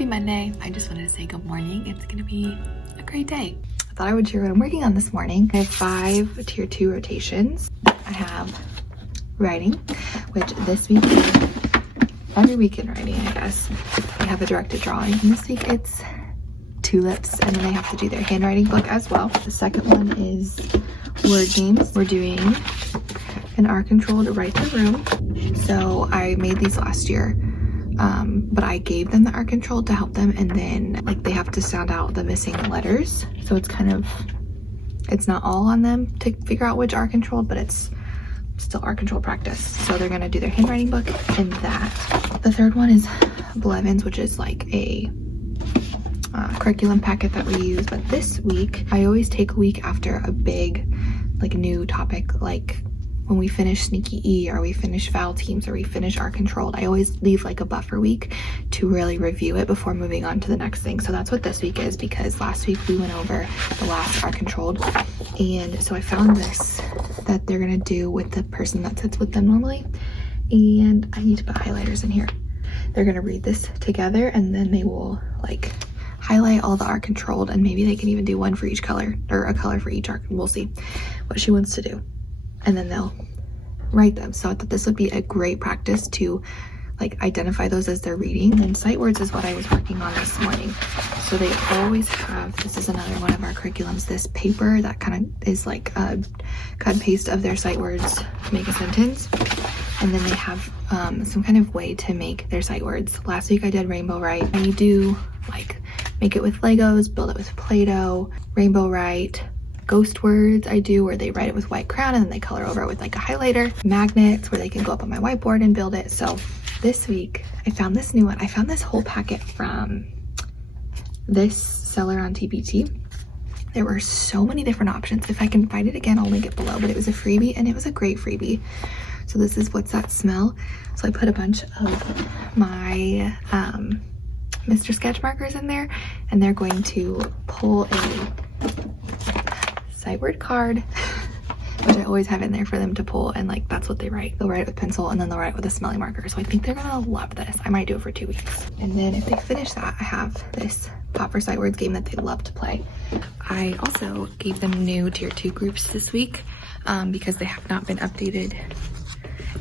Happy Monday. I just wanted to say good morning. It's gonna be a great day. I thought I would share what I'm working on this morning. I have 5 tier 2 rotations. I have writing, which this week, every week in writing, I guess, I have a directed drawing. And this week it's tulips, and then they have to do their handwriting book as well. The second one is word games. We're doing an art-controlled write the room. So I made these last year, but I gave them the art control to help them, and then like they have to sound out the missing letters. So it's kind of, it's not all on them to figure out which art controlled, but it's still art control practice. So they're gonna do their handwriting book and that. The third one is Blevins, which is like a curriculum packet that we use. But this week, I always take a week after a big like new topic, like when we finish Sneaky E, or we finish Foul Teams, or we finish Art Controlled. I always leave like a buffer week to really review it before moving on to the next thing. So that's what this week is, because last week we went over the last Art Controlled. And so I found this that they're gonna do with the person that sits with them normally. And I need to put highlighters in here. They're gonna read this together, and then they will like highlight all the art controlled, and maybe they can even do one for each color, or a color for each art. We'll see what she wants to do. And then they'll write them. So I thought this would be a great practice to like identify those as they're reading. And then sight words is what I was working on this morning. So they always have, this is another one of our curriculums, this paper that kind of is like a cut and paste of their sight words to make a sentence. And then they have some kind of way to make their sight words. Last week I did rainbow write. I do like make it with Legos, build it with Play-Doh, rainbow write. Ghost words I do where they write it with white crayon and then they color over it with like a highlighter. Magnets where they can go up on my whiteboard and build it. So this week I found this new one. I found this whole packet from this seller on TBT. There were so many different options. If I can find it again, I'll link it below, but it was a freebie and it was a great freebie. So this is What's That Smell? So I put a bunch of my Mr. Sketch markers in there, and they're going to pull a sight word card, which I always have in there for them to pull, and like that's what they write. They'll write it with pencil and then they'll write it with a smelly marker. So I think they're gonna love this. I might do it for 2 weeks. And then if they finish that, I have this Pop for Sight Words game that they love to play. I also gave them new tier 2 groups this week because they have not been updated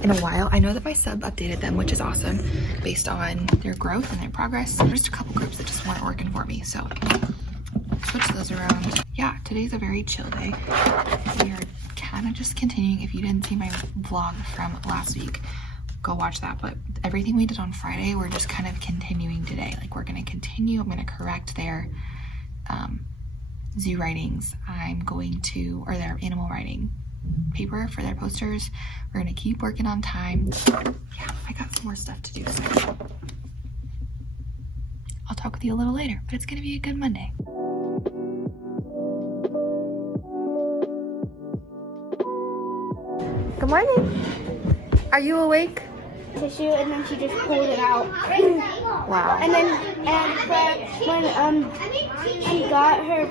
in a while. I know that my sub updated them, which is awesome, based on their growth and their progress. There's just a couple groups that just weren't working for me, so switch those around. Yeah, today's a very chill day. We are kind of just continuing. If you didn't see my vlog from last week, go watch that. But everything we did on Friday, we're just kind of continuing today. Like we're gonna continue. I'm gonna correct their zoo writings. I'm going to, or their animal writing paper for their posters. We're gonna keep working on time. Yeah, I got some more stuff to do, so I'll talk with you a little later, but it's gonna be a good Monday. Good morning. Are you awake? Tissue, and then she just pulled it out. Wow. And then, when she got her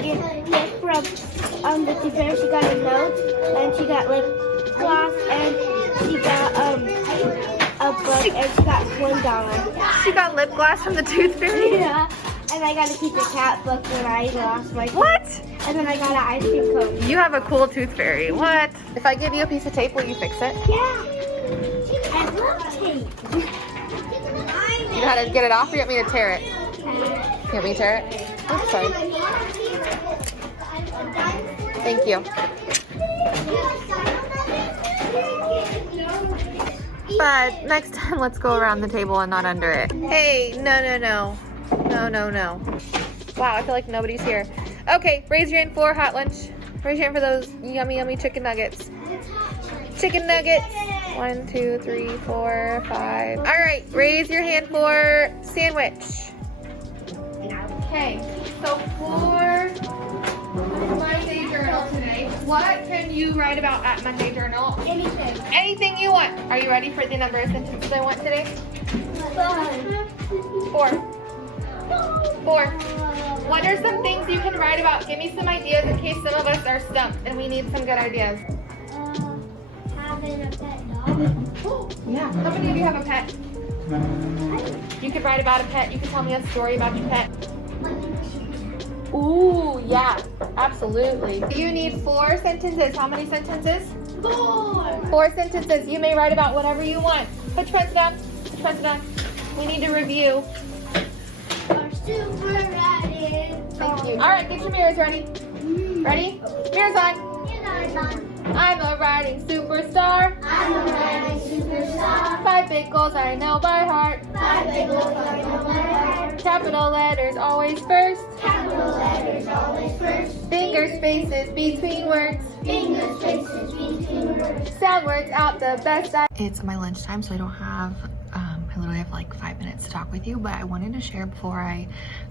gift from the teacher, she got a note, and she got like gloss, and she got a book, and she got $1. She got lip gloss from the Tooth Fairy? Yeah. And I got to keep the cat book when I lost my. What? And then I got an ice cream cone. You have a cool Tooth Fairy. What? If I give you a piece of tape, will you fix it? Yeah. I love tape. You know how to get it off, or you want me to tear it? You want me to tear it? Oh, sorry. Thank you. But next time, let's go around the table and not under it. Hey, no. Wow, I feel like nobody's here. Okay, raise your hand for hot lunch. Raise your hand for those yummy chicken nuggets. Chicken nuggets. 1, 2, 3, 4, 5. All right, raise your hand for sandwich. Okay, so for Monday Journal today, what can you write about at Monday Journal? Anything. Anything you want. Are you ready for the number of sentences I want today? 4. 4. What are some things you can write about? Give me some ideas in case some of us are stumped and we need some good ideas. Having a pet dog. Yeah. How many of you have a pet? You could write about a pet. You could tell me a story about your pet. Ooh, yeah, absolutely. You need 4 sentences. How many sentences? 4. 4 sentences. You may write about whatever you want. Put your pencil down. Put your pencil down. We need to review. Our super writing. Thank you. All right, get your mirrors ready. Ready? Mirrors on. I'm a writing superstar. I'm a writing superstar. 5 big goals I know by heart. 5 big goals I know by heart. Capital letters always first. Capital letters always first. Finger spaces between words. Finger spaces between words. Sound words out the best. It's my lunchtime, so I don't have, I literally have like 5 minutes to talk with you, but I wanted to share before I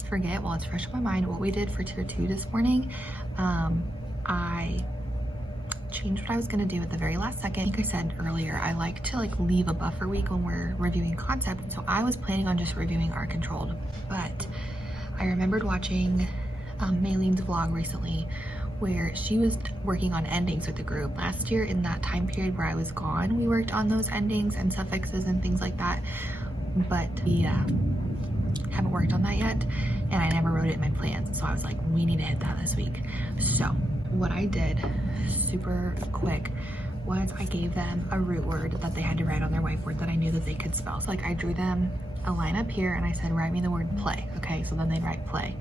forget, while it's fresh in my mind, what we did for tier 2 this morning. I changed what I was gonna do at the very last second. I think I said earlier, I like to leave a buffer week when we're reviewing concept. And so I was planning on just reviewing our controlled, but I remembered watching Maylene's vlog recently where she was working on endings with the group. Last year in that time period where I was gone, we worked on those endings and suffixes and things like that, but we haven't worked on that yet, and I never wrote it in my plans. So I was like, we need to hit that this week. So what I did super quick was I gave them a root word that they had to write on their whiteboard that I knew that they could spell. So I drew them a line up here and I said, write me the word play. Okay, so then they'd write play.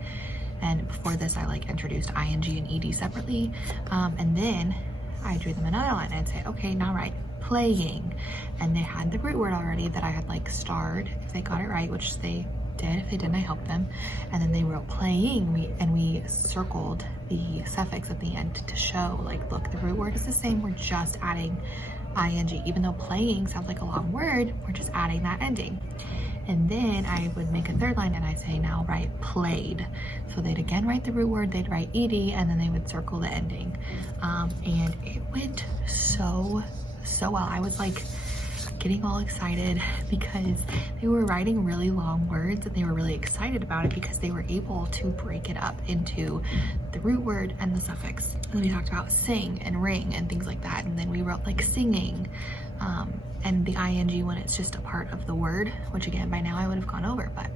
And before this, I introduced ing and ed separately. And then I drew them another line. I'd say, okay, now write playing. And they had the root word already that I had starred if they got it right, which they did. If they didn't, I helped them. And then they wrote playing, we circled the suffix at the end to show look, the root word is the same, we're just adding ing. Even though playing sounds like a long word, we're just adding that ending. And then I would make a third line and I say, now write played. So they'd again write the root word, they'd write ed, and then they would circle the ending. And it went so well. I was getting all excited because they were writing really long words and they were really excited about it because they were able to break it up into the root word and the suffix. And then we talked about sing and ring and things like that. And then we wrote singing and the ing when it's just a part of the word, which again, by now I would have gone over, but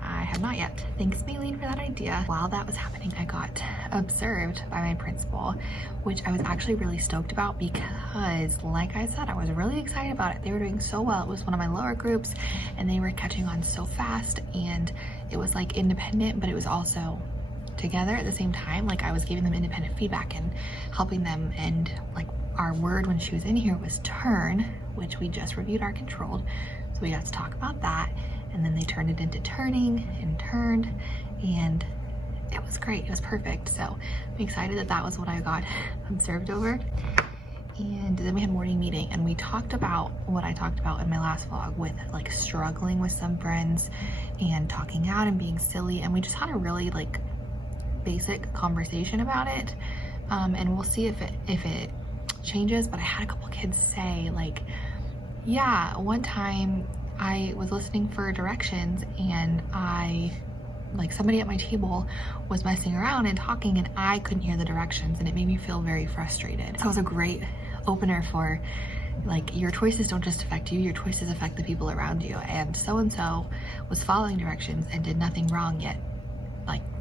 I have not yet. Thanks, Maylene, for that idea. While that was happening, I got observed by my principal, which I was actually really stoked about because, like I said, I was really excited about it. They were doing so well. It was one of my lower groups and they were catching on so fast, and it was independent, but it was also together at the same time. I was giving them independent feedback and helping them, and our word when she was in here was turn, which we just reviewed our controlled. So we got to talk about that. And then they turned it into turning and turned, and it was great. It was perfect. So I'm excited that that was what I got observed over. And then we had morning meeting and we talked about what I talked about in my last vlog with struggling with some friends and talking out and being silly. And we just had a really basic conversation about it. And we'll see if it changes. But I had a couple kids say yeah, one time I was listening for directions and somebody at my table was messing around and talking and I couldn't hear the directions, and it made me feel very frustrated. So it was a great opener for your choices don't just affect you, your choices affect the people around you. And so was following directions and did nothing wrong, yet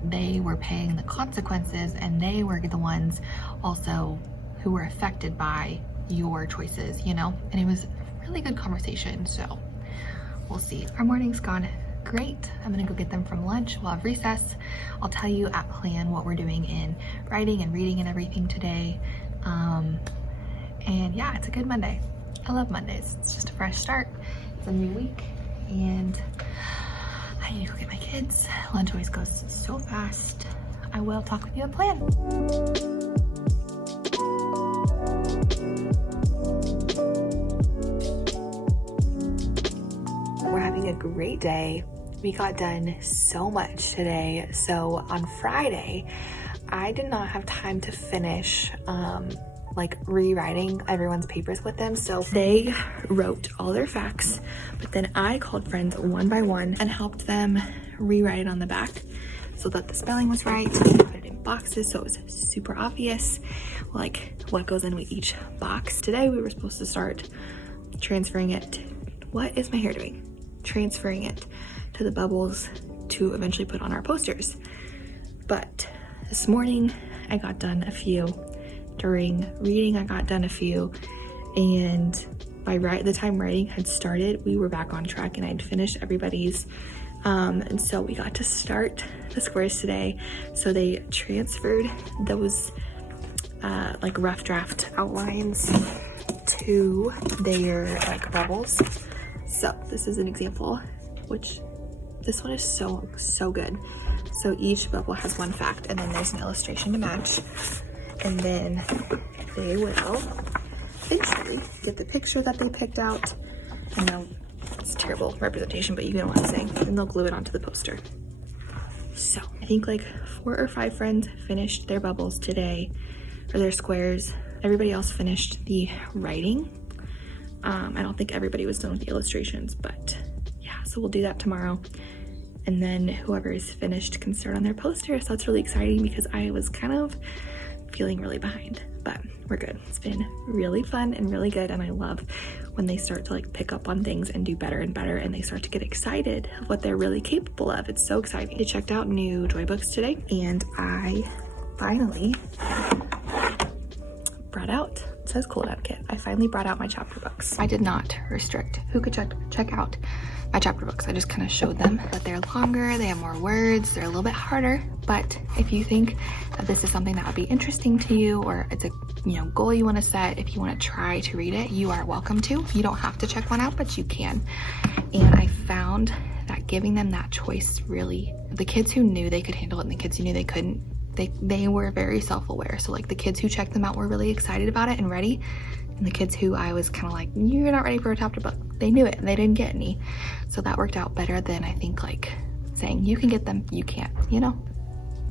they were paying the consequences, and they were the ones also who were affected by your choices, and it was a really good conversation. So we'll see. Our morning's gone great. I'm gonna go get them from lunch. We'll have recess. I'll tell you at plan what we're doing in writing and reading and everything today. And yeah, it's a good Monday. I love Mondays. It's just a fresh start. It's a new week and I need to go get my kids. Lunch always goes so fast. I will talk with you at plan. We're having a great day. We got done so much today. So on Friday, I did not have time to finish rewriting everyone's papers with them. So they wrote all their facts, but then I called friends one by one and helped them rewrite it on the back so that the spelling was right. Put it in boxes so it was super obvious what goes in with each box. Today we were supposed to start transferring it. What is my hair doing? transferring it to the bubbles to eventually put on our posters. But this morning I got done a few. During reading I got done a few, and by the time writing had started, we were back on track and I'd finished everybody's. And so we got to start the squares today. So they transferred those like rough draft outlines to their like bubbles. So this is an example, which this one is so good. So each bubble has one fact and then there's an illustration to match. And then they will eventually get the picture that they picked out, and they'll, it's terrible representation, but you get what I'm saying, and they'll glue it onto the poster. So I think like 4 or 5 friends finished their bubbles today, or their squares. Everybody else finished the writing. I don't think everybody was done with the illustrations, but yeah, so we'll do that tomorrow. And then whoever is finished can start on their poster. So that's really exciting because I was kind of feeling really behind, but we're good. It's been really fun and really good, and I love when they start to like pick up on things and do better and better, and they start to get excited of what they're really capable of. It's so exciting. I checked out new joy books today, and I finally brought out, it says Cool Down Kit, I finally brought out my chapter books. I did not restrict who could check out my chapter books. I just kind of showed them that they're longer, they have more words, they're a little bit harder, but if you think that this is something that would be interesting to you, or it's a goal you want to set, if you want to try to read it, you are welcome to. You don't have to check one out, but you can. And I found that giving them that choice, really, the kids who knew they could handle it and the kids who knew they couldn't, they were very self-aware. So like the kids who checked them out were really excited about it and ready, and the kids who I was kind of like, you're not ready for a chapter book, they knew it and they didn't get any. So that worked out better than I think like saying you can get them, you can't,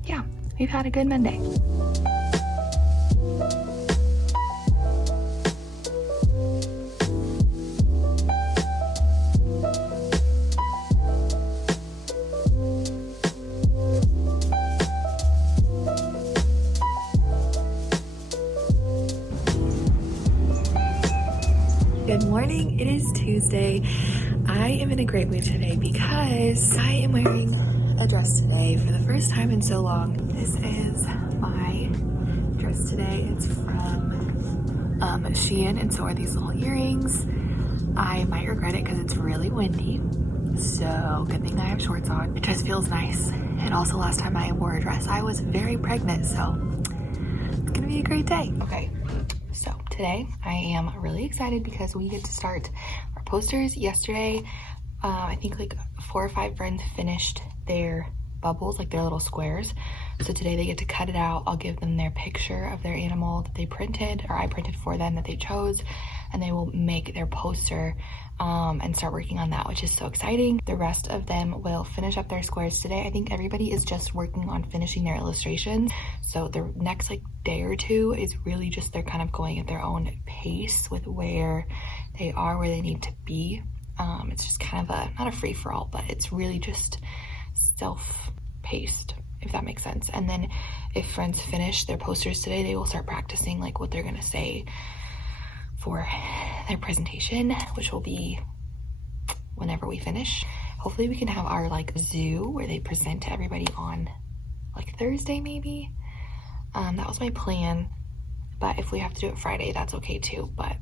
yeah, we've had a good Monday. Good morning, it is Tuesday. I am in a great mood today because I am wearing a dress today for the first time in so long. This is my dress today. It's from Shein, and so are these little earrings. I might regret it because it's really windy, so good thing I have shorts on. It just feels nice. And also last time I wore a dress, I was very pregnant, so it's gonna be a great day. Okay. So today I am really excited because we get to start our posters. Yesterday, I think like 4 or 5 friends finished their bubbles, like their little squares. So today they get to cut it out. I'll give them their picture of their animal that they printed, or I printed for them, that they chose, and they will make their poster and start working on that, which is so exciting. The rest of them will finish up their squares today. I think everybody is just working on finishing their illustrations. So the next like day or two is really just they're kind of going at their own pace with where they are, where they need to be. It's just kind of not a free-for-all, but it's really just self-paced, if that makes sense. And then if friends finish their posters today, they will start practicing like what they're gonna say for their presentation, which will be whenever we finish. Hopefully we can have our like zoo where they present to everybody on like Thursday maybe. That was my plan, but if we have to do it Friday, that's okay too. But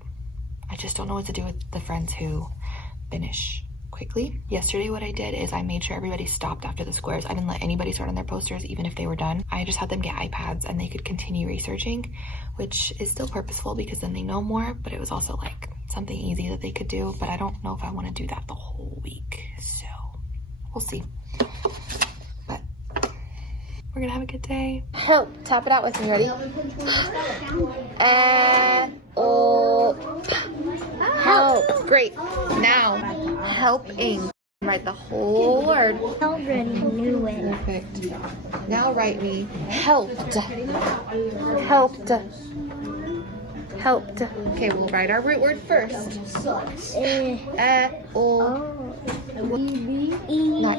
I just don't know what to do with the friends who finish quickly. Yesterday what I did is I made sure everybody stopped after the squares. I didn't let anybody start on their posters even if they were done. I just had them get iPads and they could continue researching, which is still purposeful because then they know more, but it was also like something easy that they could do. But I don't know if I want to do that the whole week, so we'll see. But we're gonna have a good day. Help, tap it out with me, ready? Help. Great. Now, helping. Write the whole word. Already knew it. Perfect. Now write me. Helped. Helped. Helped. Okay, we'll write our root word first. Not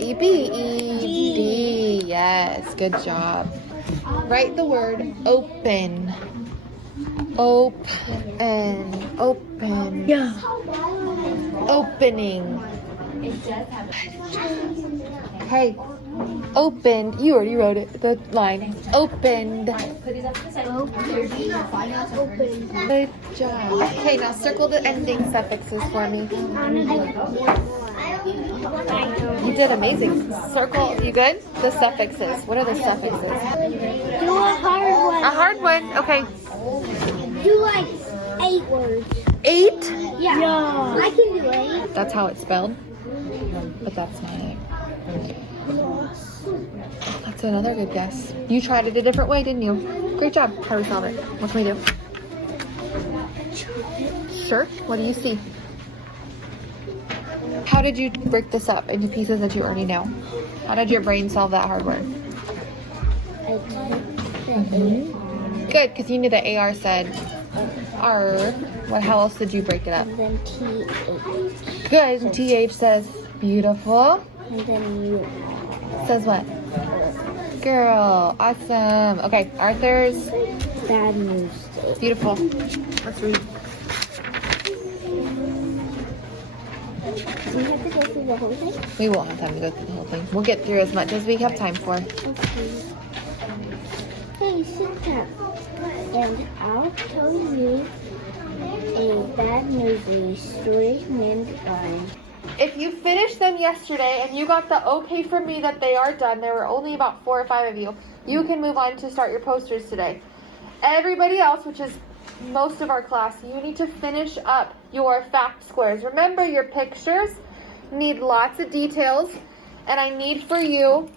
E-B. E-B. Yes, good job. Write the word open. Open. Open. Yeah. Opening. Hey, opened. You already wrote it. The line. Opened. Good job. Okay, now circle the ending suffixes for me. You did amazing. Circle. You good? The suffixes. What are the suffixes? Do a hard one. A hard one. Okay. Do like 8 words. 8? Yeah. I can do 8. That's how it's spelled. But that's not it. That's another good guess. You tried it a different way, didn't you? Great job. How do we solve it? What can we do? Sure. What do you see? How did you break this up into pieces that you already know? How did your brain solve that hard word? Good, because you knew that AR said R. How else did you break it up? And then TH. Good. And TH says beautiful. And then U. Says what? Girl. Awesome. Okay, Arthur's. Bad news. Beautiful. Let's read. Do we have to go through the whole thing? We won't have time to go through the whole thing. We'll get through as much as we have time for. Okay. Hey, sit down. And I'll tell you a bad news story named by. If you finished them yesterday and you got the okay from me that they are done, there were only about 4 or 5 of you, you can move on to start your posters today. Everybody else, which is most of our class, you need to finish up your fact squares. Remember, your pictures need lots of details, and I need for you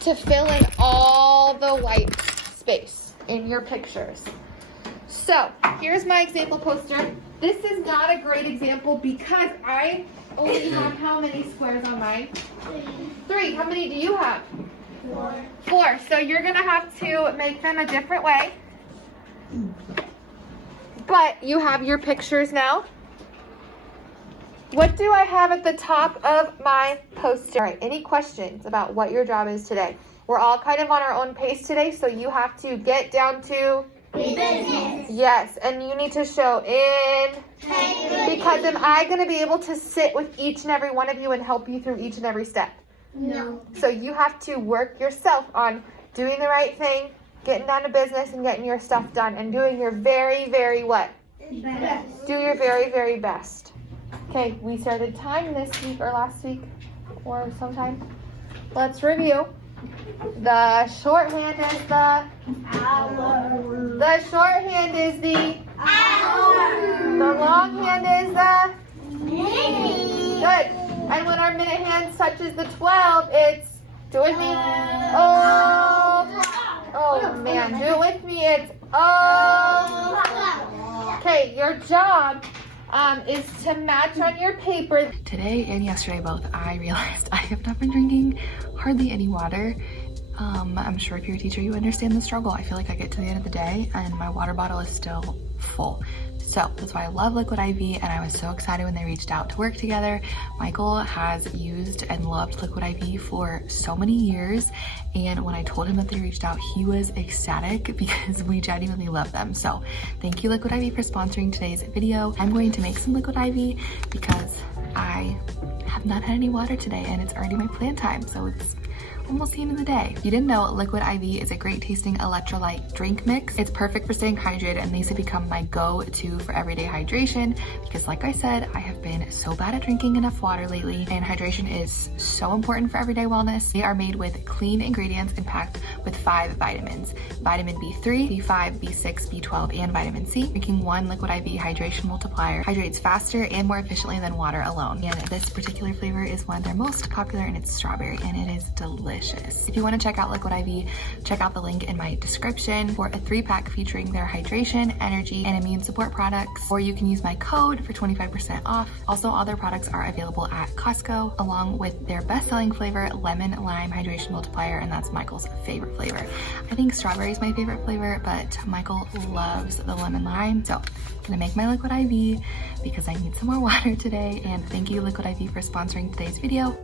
to fill in all the white space in your pictures. So here's my example poster. This is not a great example because I only have how many squares on mine? 3. How many do you have? 4. So you're gonna have to make them a different way. But you have your pictures now. What do I have at the top of my poster? All right, any questions about what your job is today? We're all kind of on our own pace today, so you have to get down to business. Yes, and you need to show integrity. Because am I going to be able to sit with each and every one of you and help you through each and every step? No. So you have to work yourself on doing the right thing, getting down to business and getting your stuff done and doing your very, very what? Best. Do your very, very best. Okay, we started time this week or last week or sometime. Let's review. The shorthand is the hour. The shorthand is the hour. The longhand is the minute. Good. And when our minute hand touches the 12, it's, do it with me. Oh man, do it with me. It's okay, your job is to match on your paper. Today and yesterday both, I realized I have not been drinking hardly any water. I'm sure if you're a teacher, you understand the struggle. I feel like I get to the end of the day and my water bottle is still full. So that's why I love Liquid IV, and I was so excited when they reached out to work together. Michael has used and loved Liquid IV for so many years, and when I told him that they reached out, he was ecstatic because we genuinely love them. So thank you, Liquid IV, for sponsoring today's video. I'm going to make some Liquid IV because I have not had any water today and it's already my plan time, so it's almost the end of the day. If you didn't know, Liquid IV is a great tasting electrolyte drink mix. It's perfect for staying hydrated, and these have become my go-to for everyday hydration because, like I said, I have been so bad at drinking enough water lately, and hydration is so important for everyday wellness. They are made with clean ingredients and packed with 5 vitamins: vitamin B3, B5, B6, B12, and vitamin C. Drinking one Liquid IV hydration multiplier hydrates faster and more efficiently than water alone. And this particular flavor is one of their most popular, and it's strawberry, and it is delicious. If you want to check out Liquid IV, check out the link in my description for a 3-pack featuring their hydration, energy, and immune support products, or you can use my code for 25% off. Also, all their products are available at Costco, along with their best-selling flavor, Lemon Lime Hydration Multiplier, and that's Michael's favorite flavor. I think strawberry is my favorite flavor, but Michael loves the lemon lime, so I'm gonna make my Liquid IV because I need some more water today. And thank you, Liquid IV, for sponsoring today's video.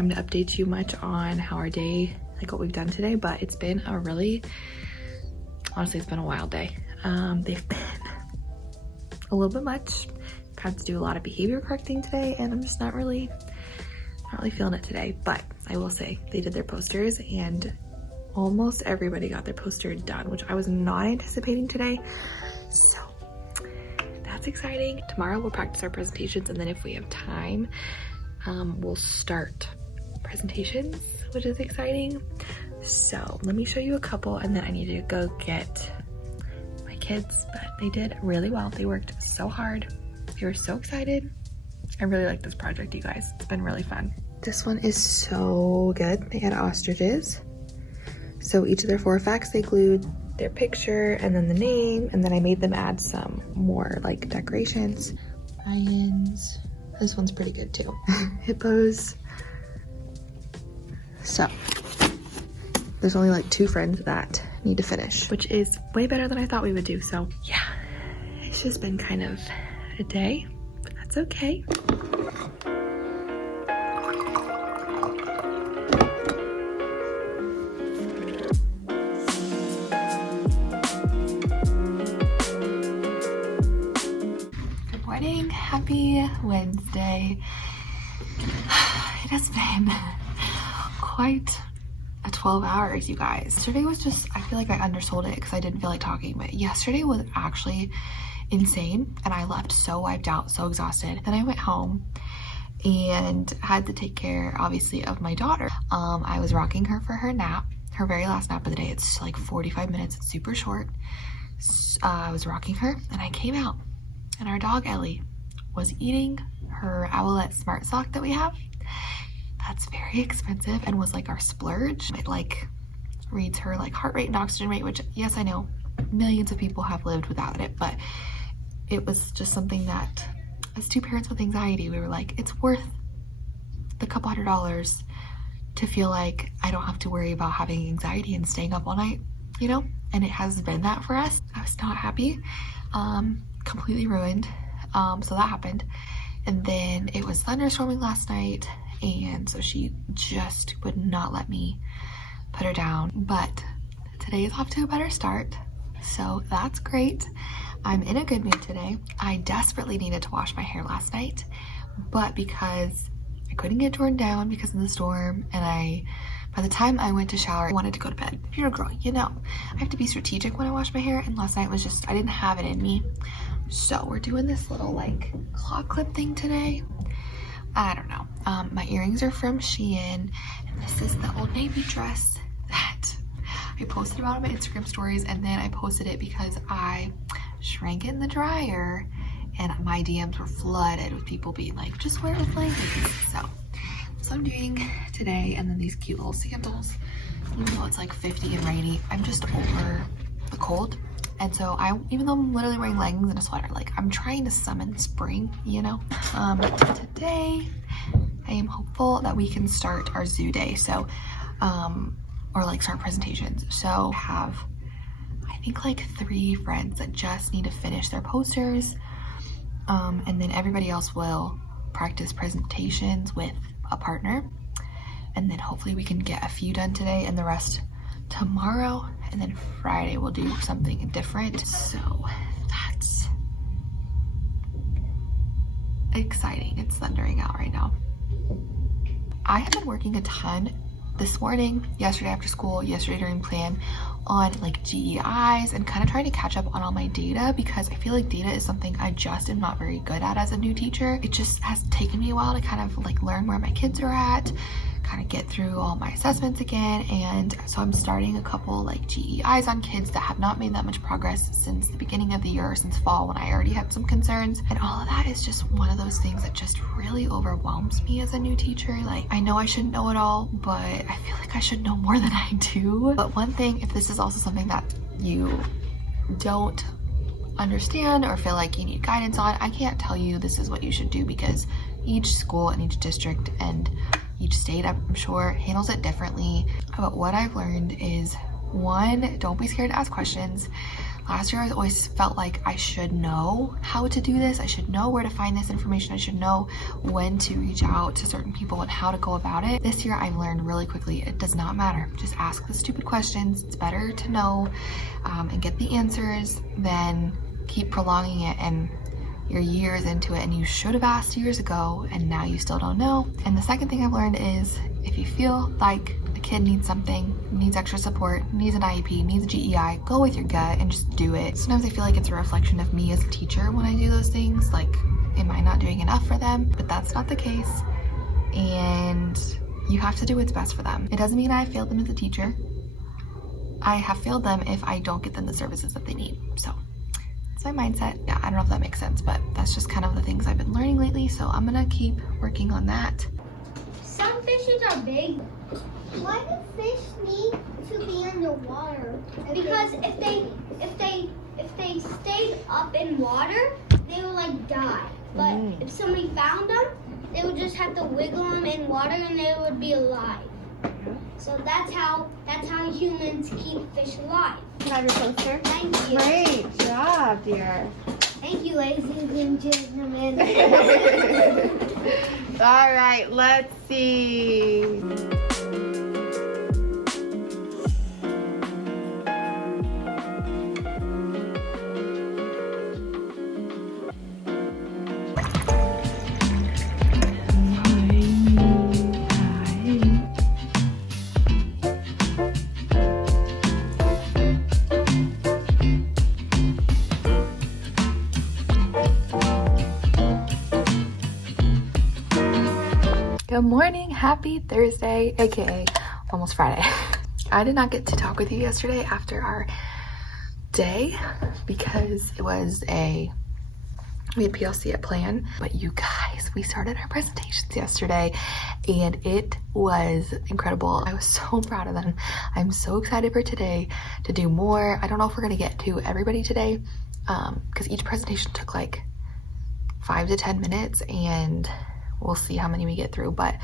time to update you much on how our day, like what we've done today, but it's been a really, honestly, it's been a wild day. They've been a little bit much. I've had to do a lot of behavior correcting today, and I'm just not really feeling it today. But I will say they did their posters, and almost everybody got their poster done, which I was not anticipating today. So that's exciting. Tomorrow we'll practice our presentations, and then if we have time, we'll start presentations, which is exciting. So let me show you a couple, and then I need to go get my kids, but they did really well. They worked so hard. They were so excited. I really like this project, you guys. It's been really fun. This one is so good. They had ostriches. So each of their 4 facts, they glued their picture and then the name, and then I made them add some more like decorations. Lions. This one's pretty good too. Hippos. So there's only like 2 friends that need to finish, which is way better than I thought we would do. So yeah, it's just been kind of a day, but that's okay. Good morning, happy Wednesday. It has been quite a 12 hours, you guys. Yesterday was just, I feel like I undersold it because I didn't feel like talking, but yesterday was actually insane, and I left so wiped out, so exhausted. Then I went home and had to take care, obviously, of my daughter. I was rocking her for her nap, her very last nap of the day. It's like 45 minutes, it's super short. I was rocking her, and I came out, and our dog Ellie was eating her Owlette Smart Sock that we have. That's very expensive and was like our splurge. It like reads her like heart rate and oxygen rate, which yes, I know millions of people have lived without it, but it was just something that as 2 parents with anxiety, we were like, it's worth the couple $100 to feel like I don't have to worry about having anxiety and staying up all night, you know? And it has been that for us. I was not happy, completely ruined. So that happened. And then it was thunderstorming last night, and so she just would not let me put her down. But today is off to a better start, so that's great. I'm in a good mood today. I desperately needed to wash my hair last night, but because I couldn't get Jordan down because of the storm, and by the time I went to shower, I wanted to go to bed. If you're a girl, you know, I have to be strategic when I wash my hair, and last night was just, I didn't have it in me. So we're doing this little like claw clip thing today. I don't know. My earrings are from Shein, and this is the Old Navy dress that I posted about on my Instagram stories, and then I posted it because I shrank it in the dryer, and my DMs were flooded with people being like, just wear it with leggings. So I'm doing today, and then these cute little sandals. Even though it's like 50 and rainy, I'm just over the cold. And so even though I'm literally wearing leggings and a sweater, like I'm trying to summon spring, you know? Today, I am hopeful that we can start our zoo day. So, or like start presentations. So I have, I think like 3 friends that just need to finish their posters. And then everybody else will practice presentations with a partner. And then hopefully we can get a few done today and the rest tomorrow, and then Friday we'll do something different. So that's exciting. It's thundering out right now. I have been working a ton this morning, yesterday after school, yesterday during plan, on like GEIs and kind of trying to catch up on all my data, because I feel like data is something I just am not very good at as a new teacher. It just has taken me a while to kind of like learn where my kids are at, kind of get through all my assessments again. And so I'm starting a couple like GEIs on kids that have not made that much progress since the beginning of the year, since fall, when I already had some concerns. And all of that is just one of those things that just really overwhelms me as a new teacher. Like, I know I shouldn't know it all, but I feel like I should know more than I do. But one thing, if this is also something that you don't understand or feel like you need guidance on, I can't tell you this is what you should do, because each school and each district and each state, I'm sure, handles it differently. But what I've learned is, one, don't be scared to ask questions. Last year I always felt like I should know how to do this. I should know where to find this information. I should know when to reach out to certain people and how to go about it. This year I've learned really quickly, it does not matter. Just ask the stupid questions. It's better to know and get the answers than keep prolonging it and you're years into it and you should have asked years ago and now you still don't know. And the second thing I've learned is if you feel like the kid needs something, needs extra support, needs an IEP, needs a GEI, go with your gut and just do it. Sometimes I feel like it's a reflection of me as a teacher when I do those things. Like, am I not doing enough for them? But that's not the case. And you have to do what's best for them. It doesn't mean I failed them as a teacher. I have failed them if I don't get them the services that they need. So that's my mindset. Yeah, I don't know if that makes sense, but that's just kind of the things I've been learning lately. So I'm gonna keep working on that. Some fishes are big. Why do fish need to be underwater? Because if they stayed up in water, they would like die. But if somebody found them, they would just have to wiggle them in water and they would be alive. So that's how humans keep fish alive. Can I have your poster? Thank you. Great job, dear. Thank you, ladies and gentlemen. All right, let's see. Good morning, happy Thursday, aka almost Friday. I did not get to talk with you yesterday after our day because it was we had PLC at plan, but you guys, we started our presentations yesterday and it was incredible. I was so proud of them. I'm so excited for today to do more. I don't know if we're gonna get to everybody today because each presentation took like 5 to 10 minutes and we'll see how many we get through, but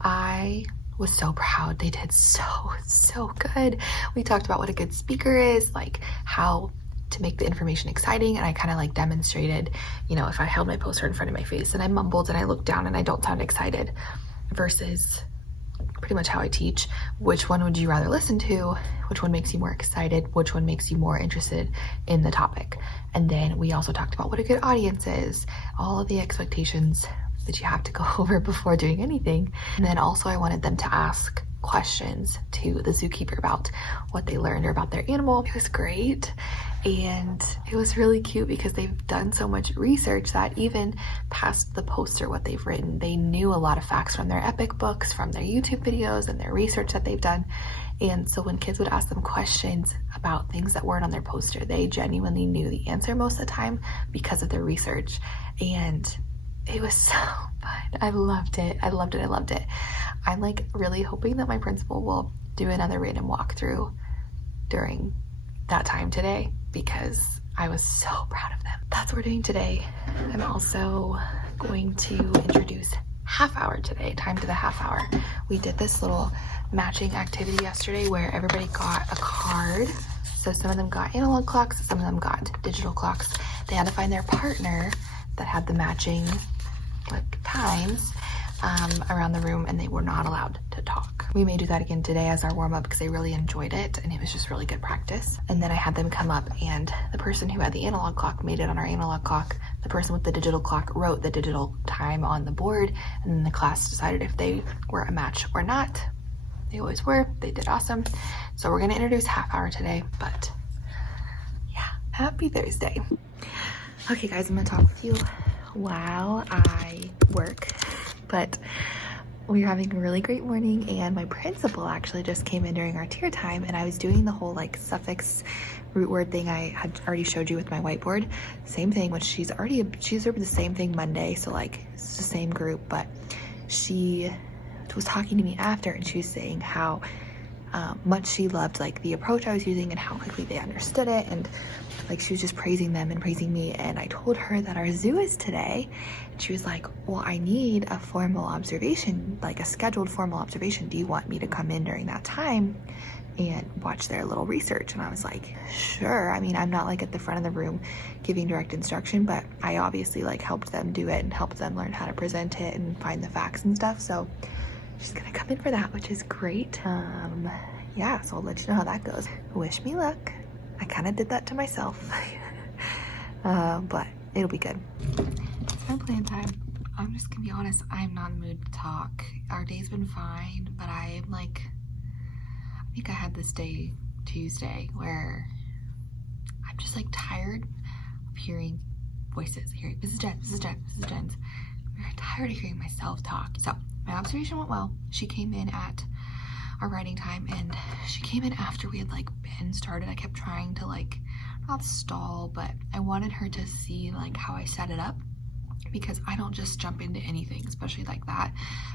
I was so proud. They did so good. We talked about what a good speaker is, like how to make the information exciting, and I kind of like demonstrated, you know, if I held my poster in front of my face and I mumbled and I looked down and I don't sound excited versus pretty much how I teach. Which one would you rather listen to? Which one makes you more excited? Which one makes you more interested in the topic? And then we also talked about what a good audience is, all of the expectations that you have to go over before doing anything. And then also I wanted them to ask questions to the zookeeper about what they learned or about their animal. It was great. And it was really cute because they've done so much research that even past the poster, what they've written, they knew a lot of facts from their epic books, from their YouTube videos and their research that they've done. And so when kids would ask them questions about things that weren't on their poster, they genuinely knew the answer most of the time because of their research. And it was so fun. I loved it. I'm like really hoping that my principal will do another random walkthrough during that time today because I was so proud of them. That's what we're doing today. I'm also going to introduce half hour today, time to the half hour. We did this little matching activity yesterday where everybody got a card. So some of them got analog clocks, some of them got digital clocks. They had to find their partner that had the matching like times around the room, and they were not allowed to talk. We may do that again today as our warm-up because they really enjoyed it and it was just really good practice. And then I had them come up and the person who had the analog clock made it on our analog clock. The person with the digital clock wrote the digital time on the board, and then the class decided if they were a match or not. They always were. They did awesome. So we're gonna introduce half hour today, but yeah, happy Thursday. Okay guys, I'm gonna talk with you while I work, but we're having a really great morning, and my principal actually just came in during our tier time, and I was doing the whole like suffix root word thing I had already showed you with my whiteboard. Same thing, which she's observed the same thing Monday, so like it's the same group, but she was talking to me after and she was saying how much she loved like the approach I was using and how quickly they understood it, and like she was just praising them and praising me. And I told her that our zoo is today, and she was like, well, I need a formal observation, like a scheduled formal observation. Do you want me to come in during that time? and watch their little research. And I was like, sure. I mean, I'm not like at the front of the room giving direct instruction, but I obviously like helped them do it and helped them learn how to present it and find the facts and stuff. So she's gonna come in for that, which is great. Yeah, so I'll let you know how that goes. Wish me luck. I kind of did that to myself, but it'll be good. It's my plan time. I'm just gonna be honest, I'm not in the mood to talk. Our day's been fine, but I'm like, I think I had this day Tuesday where I'm just like tired of hearing voices. Hearing, this is Jen, this is Jen, this is Jen. I'm very tired of hearing myself talk. So my observation went well. She came in at our writing time, and she came in after we had like been started. I kept trying to like, not stall, but I wanted her to see like how I set it up, because I don't just jump into anything, especially like that.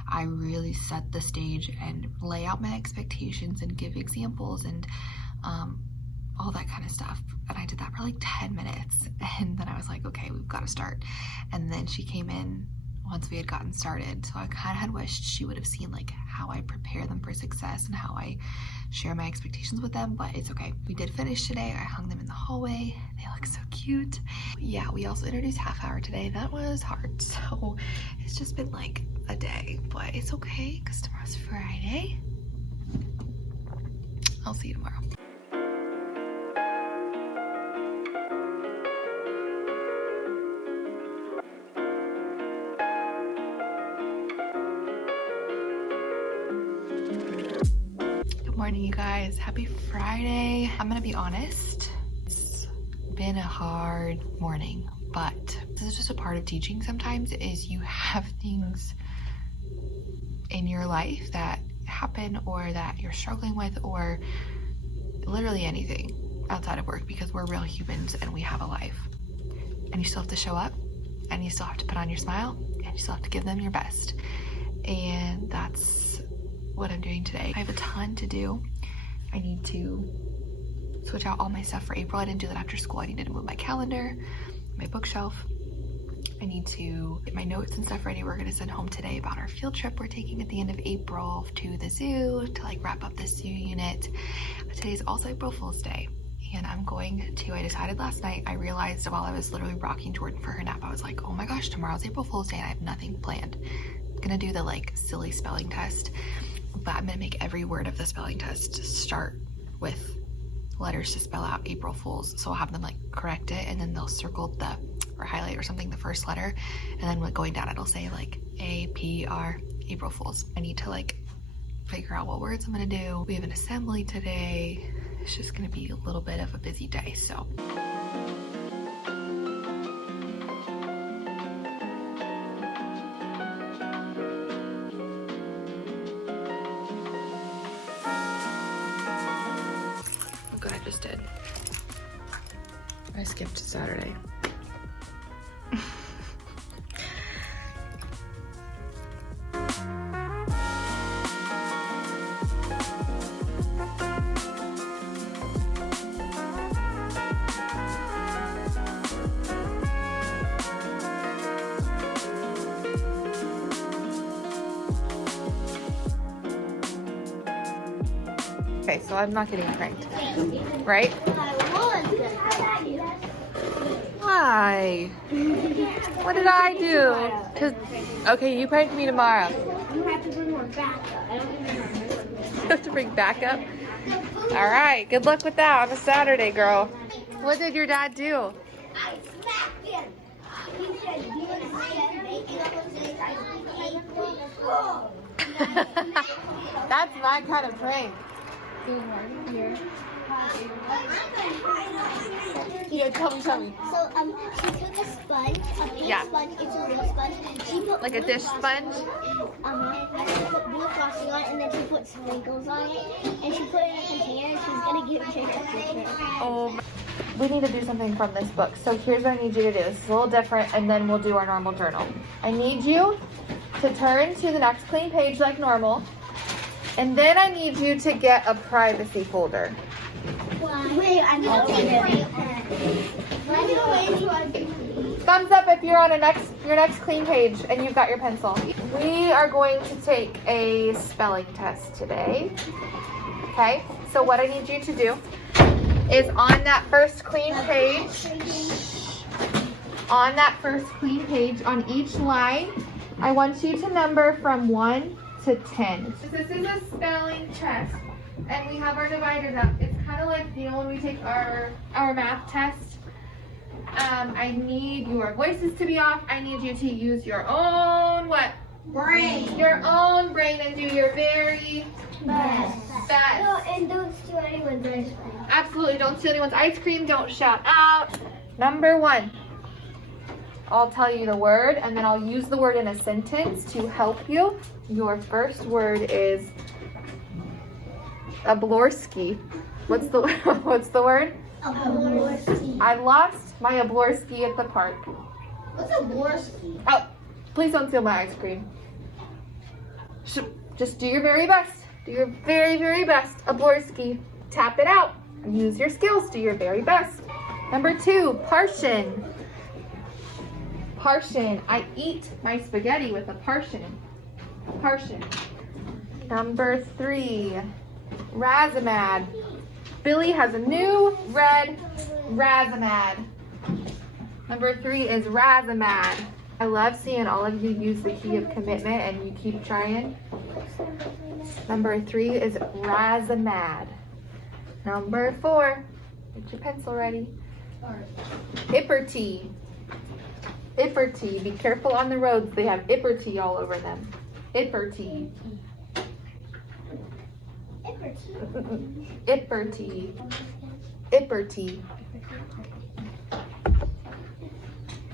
I really set the stage and lay out my expectations and give examples and all that kind of stuff. And I did that for like 10 minutes. And then I was like, okay, we've got to start. And then she came in once we had gotten started. So I kind of had wished she would have seen like how I prepare them for success and how I share my expectations with them, but it's okay. We did finish today. I hung them in the hallway. They look so cute. Yeah, we also introduced half hour today. That was hard. So it's just been like a day, but it's okay because tomorrow's Friday. I'll see you tomorrow. Good morning, you guys. Happy Friday. I'm gonna be honest, it's been a hard morning, but this is just a part of teaching sometimes, is you have things in your life that happen or that you're struggling with, or literally anything outside of work, because we're real humans and we have a life, and you still have to show up, and you still have to put on your smile, and you still have to give them your best. And that's what I'm doing today. I have a ton to do. I need to switch out all my stuff for April. I didn't do that after school. I needed to move my calendar, my bookshelf. I need to get my notes and stuff ready. We're gonna send home today about our field trip we're taking at the end of April to the zoo to like wrap up the zoo unit. Today's also April Fool's Day. And I'm going to, I decided last night, I realized while I was literally rocking Jordan for her nap, I was like, oh my gosh, tomorrow's April Fool's Day and I have nothing planned. I'm gonna do the like silly spelling test, but I'm gonna make every word of the spelling test start with letters to spell out April Fools. So I'll have them like correct it, and then they'll circle the, or highlight or something, the first letter, and then when going down it'll say like A-P-R, April Fools. I need to like figure out what words I'm gonna do. We have an assembly today. It's just gonna be a little bit of a busy day, so. Look what I just did. I skipped Saturday. Okay, so I'm not getting pranked, right? Why? What did I do? Okay, you prank me tomorrow. You have to bring more backup. I don't even know. You have to bring backup? All right, good luck with that on a Saturday, girl. What did your dad do? I smacked him. He said, do you want to That's my kind of prank. Yeah, tell me. So, she took a sponge, a pink sponge, it's a real sponge. She put Like a dish sponge? and she put blue frosting on it, and then she put sprinkles on it, and she put it in a container, and she's gonna give Jake a picture. Oh, we need to do something from this book. So here's what I need you to do. This is a little different, and then we'll do our normal journal. I need you to turn to the next clean page like normal. And then I need you to get a privacy folder. Wait, I'm okay. Thumbs up if you're on your next clean page and you've got your pencil. We are going to take a spelling test today. Okay, so what I need you to do is on that first clean page, on each line, I want you to number from 1 to 10. This is a spelling test, and we have our dividers up. It's kind of like, you know, when we take our math test. I need your voices to be off. I need you to use your own what? Brain. Your own brain and do your very best. No, and don't steal anyone's ice cream. Absolutely, don't steal anyone's ice cream. Don't shout out. Number 1. I'll tell you the word, and then I'll use the word in a sentence to help you. Your first word is Oblorski. What's the word? Oblorski. I lost my Oblorski at the park. What's Oblorski? Oh, please don't steal my ice cream. Just do your very best. Do your very, very best. Oblorski. Tap it out. Use your skills. Do your very best. Number 2, Parshin. Parshin. I eat my spaghetti with a parshin. Parshin. Number 3, Razamad. Billy has a new red Razamad. Number 3 is Razamad. I love seeing all of you use the key of commitment and you keep trying. Number 3 is Razamad. Number 4, get your pencil ready. Ipperty. Ipperty. Be careful on the roads. They have Ipperty all over them. Ipperty. Ipperty. Ipperty.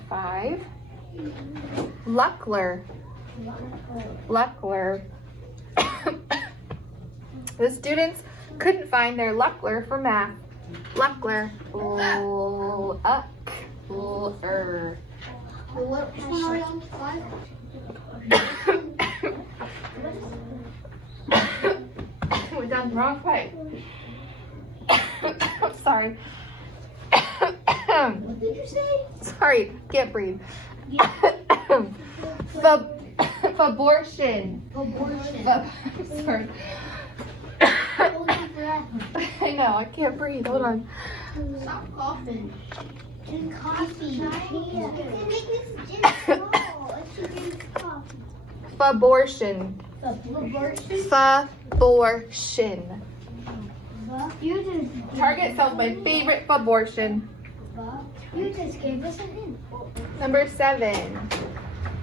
5. Luckler. Luckler. The students couldn't find their Luckler for math. Luckler. Luckler. Went down the wrong way. Sorry. What did you say? Sorry, can't breathe. Fabortion. Sorry. Hold your breath. I know, I can't breathe. Hold on. Stop coughing. Drink coffee. You can make this drink small. If you drink coffee. Fabortion. Abortion? Fabortion. You just Target sells my favorite fabortion. You just gave us a hint. Number 7.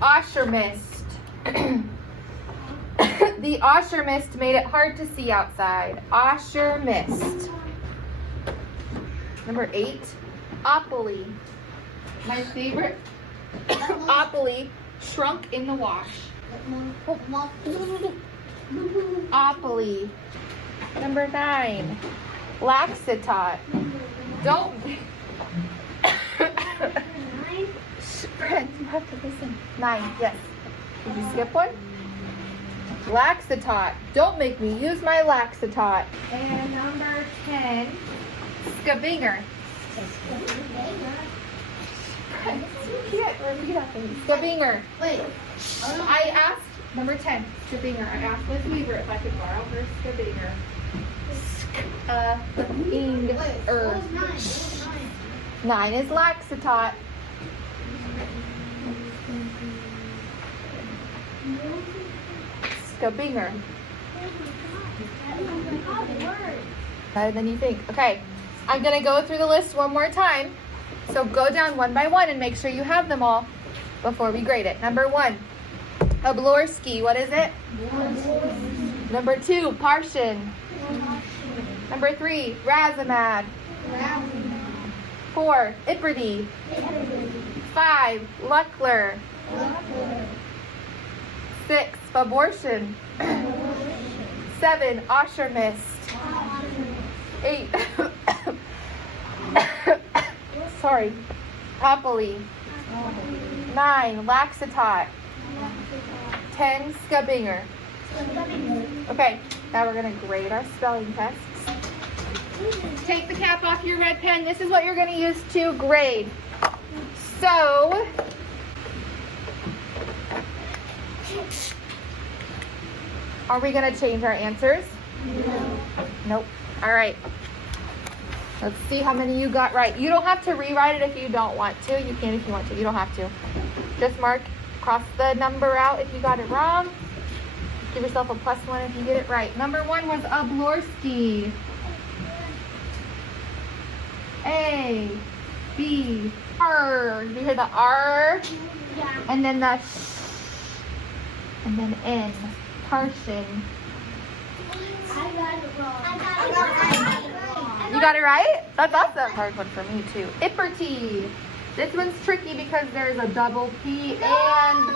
Osher mist. The Osher mist made it hard to see outside. Osher mist. Number 8. Opoly. My favorite. Opoly shrunk in the wash. Opoly. Number 9. Laxatot. Don't. Friends, you have to listen. 9, yes. Did you skip one? Laxatot. Don't make me use my Laxatot. And number 10. Scabinger. Friends, you can't repeat after me. Scabinger. Wait. I asked, number 10, Scabinger. I asked Miss Weaver if I could borrow her Scabinger. Scabinger. 9 is Laxatot. Scabinger. Better than you think. Okay, I'm gonna go through the list one more time. So go down one by one and make sure you have them all before we grade it. Number 1, Oblorski. What is it? Number 2, Parshin. Number 3, Razamad. 4, Ipperty. 5, Luckler. 6, Fabortion. 7, Osher mist. 8, sorry, Opoly. 9, Laxatot. 10, Scabinger. Okay, now we're gonna grade our spelling tests. Take the cap off your red pen. This is what you're gonna use to grade. So, are we gonna change our answers? Nope. All right. Let's see how many you got right. You don't have to rewrite it if you don't want to. You can if you want to. You don't have to. Just cross the number out if you got it wrong. Give yourself a +1 if you get it right. Number 1 was Oblorski. A, B, R. Did you hear the R? Yeah. And then the sh. And then N. Parshin. I got it wrong. I got it wrong. You got it right? That's awesome. Hard one for me too. Ipperty. This one's tricky because there's a double P and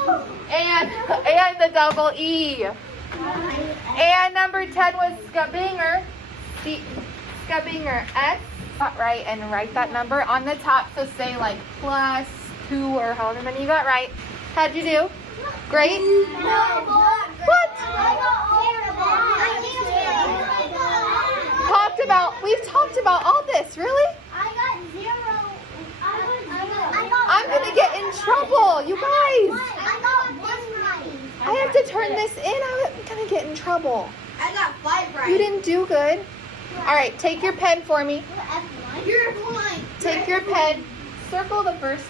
the double E. And number 10 was Scabinger. Scabinger. S. Got right, and write that number on the top. So say like +2 or however many you got right. How'd you do? Great? What? We've talked about all this, really? I got 0. I'm gonna get in trouble, you guys. I got 1 right. I have to turn this in. I'm gonna get in trouble. I got 5 right. You didn't do good. All right, take your pen for me. You're blind. Take your pen. Circle the first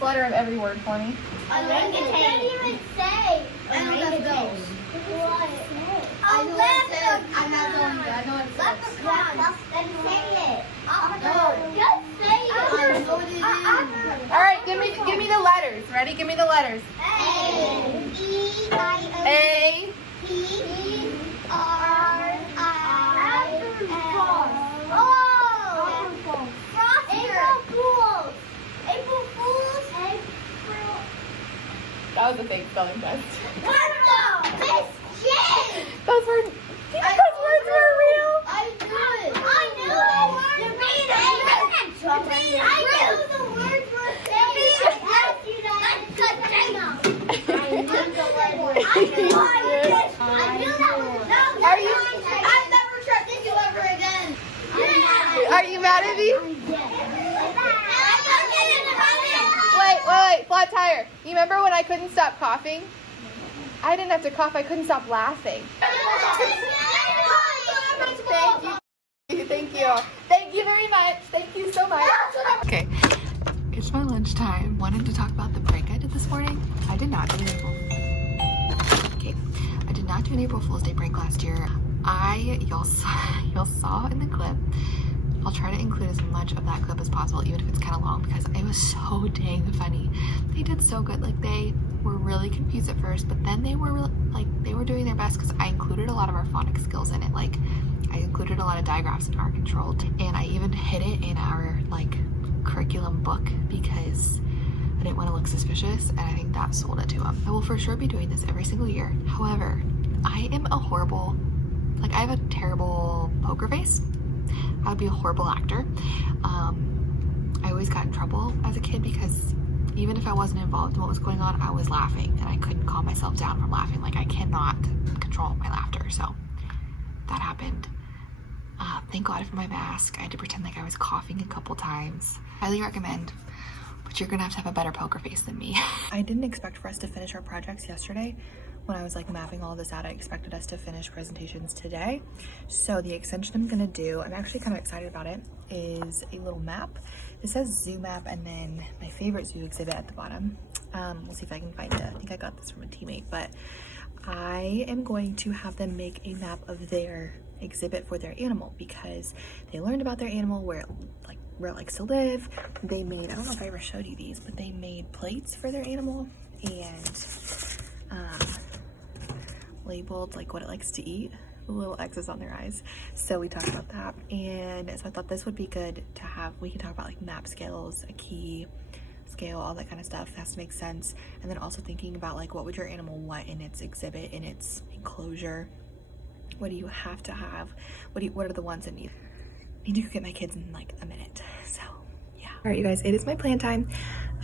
letter of every word for me. I can't even say. I know that's those. I'm I'm not going to. I know what it says. Then say it. No. Just say it. I know what it is. All right, give me the letters. Ready? Give me the letters. A. That was a fake spelling test. Those words were real. I knew the words were I've never trusted you ever again. Are you mad at me? Wait, flat tire. You remember when I couldn't stop coughing? I didn't have to cough, I couldn't stop laughing. Thank you. Thank you very much. Thank you so much. Okay, it's my lunchtime. Wanted to talk about the prank I did this morning. I did not do an April Fool's Day prank last year. Y'all saw in the clip. I'll try to include as much of that clip as possible, even if it's kind of long, because it was so dang funny. They did so good. Like, they were really confused at first, but then they were doing their best, because I included a lot of our phonics skills in it. Like, I included a lot of digraphs in our control, and I even hid it in our curriculum book because I didn't want to look suspicious, and I think that sold it to them. I will for sure be doing this every single year. However, I have a terrible poker face. I would be a horrible actor. I always got in trouble as a kid because even if I wasn't involved in what was going on, I was laughing and I couldn't calm myself down from laughing. Like, I cannot control my laughter. So that happened. Thank God for my mask. I had to pretend like I was coughing a couple times. Highly recommend, but you're gonna have to have a better poker face than me. I didn't expect for us to finish our projects yesterday. When I was mapping all this out, I expected us to finish presentations today. So the extension I'm gonna do, I'm actually kind of excited about it, is a little map. It says zoo map and then my favorite zoo exhibit at the bottom. We'll see if I can find it. I think I got this from a teammate, but I am going to have them make a map of their exhibit for their animal because they learned about their animal, where it likes to live. They made, I don't know if I ever showed you these, but they made plates for their animal and labeled what it likes to eat, the little X's on their eyes. So we talked about that, and so I thought this would be good to have. We can talk about map scales, a key scale, all that kind of stuff. It has to make sense. And then also thinking about what would your animal want in its exhibit, in its enclosure. What do you have to have? What are the ones that need to go get my kids in a minute. So yeah. All right, you guys, it is my plan time.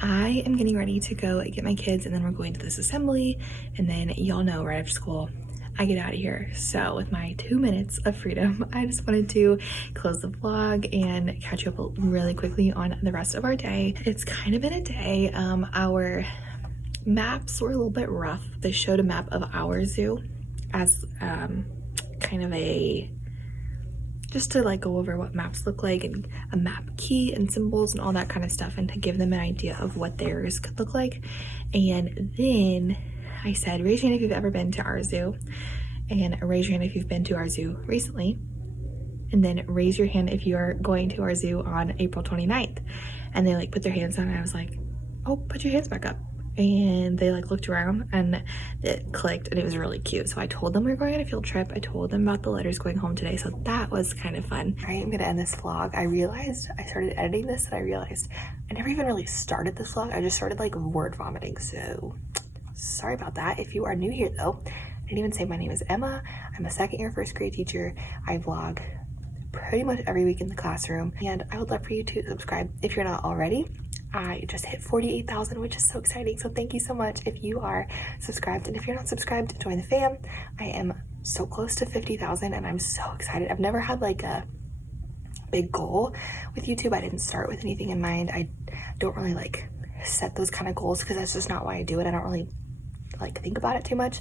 I am getting ready to go get my kids, and then we're going to this assembly, and then y'all know right after school I get out of here. So with my 2 minutes of freedom, I just wanted to close the vlog and catch you up really quickly on the rest of our day. It's kind of been a day. Our maps were a little bit rough. They showed a map of our zoo as kind kind of just to like go over what maps look like and a map key and symbols and all that kind of stuff, and to give them an idea of what theirs could look like. And then I said, raise your hand if you've ever been to our zoo, and raise your hand if you've been to our zoo recently, and then raise your hand if you're going to our zoo on April 29th. And they like put their hands down, and I was like, oh, put your hands back up. And they like looked around and it clicked, and it was really cute. So I told them we were going on a field trip. I told them about the letters going home today, so that was kind of fun. I am gonna end this vlog. I realized I started editing this and I realized I never even really started this vlog. I just started like word vomiting, so sorry about that. If you are new here though, I didn't even say my name is Emma. I'm a second-year first grade teacher. I vlog pretty much every week in the classroom, and I would love for you to subscribe if you're not already. I just hit 48,000, which is so exciting. So thank you so much if you are subscribed. And if you're not subscribed, join the fam. I am so close to 50,000 and I'm so excited. I've never had like a big goal with YouTube. I didn't start with anything in mind. I don't really like set those kind of goals because that's just not why I do it. I don't really like think about it too much.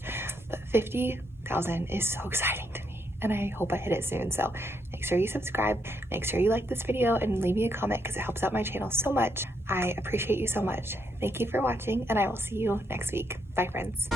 But 50,000 is so exciting to me, and I hope I hit it soon. So make sure you subscribe, make sure you like this video, and leave me a comment because it helps out my channel so much. I appreciate you so much. Thank you for watching, and I will see you next week. Bye, friends.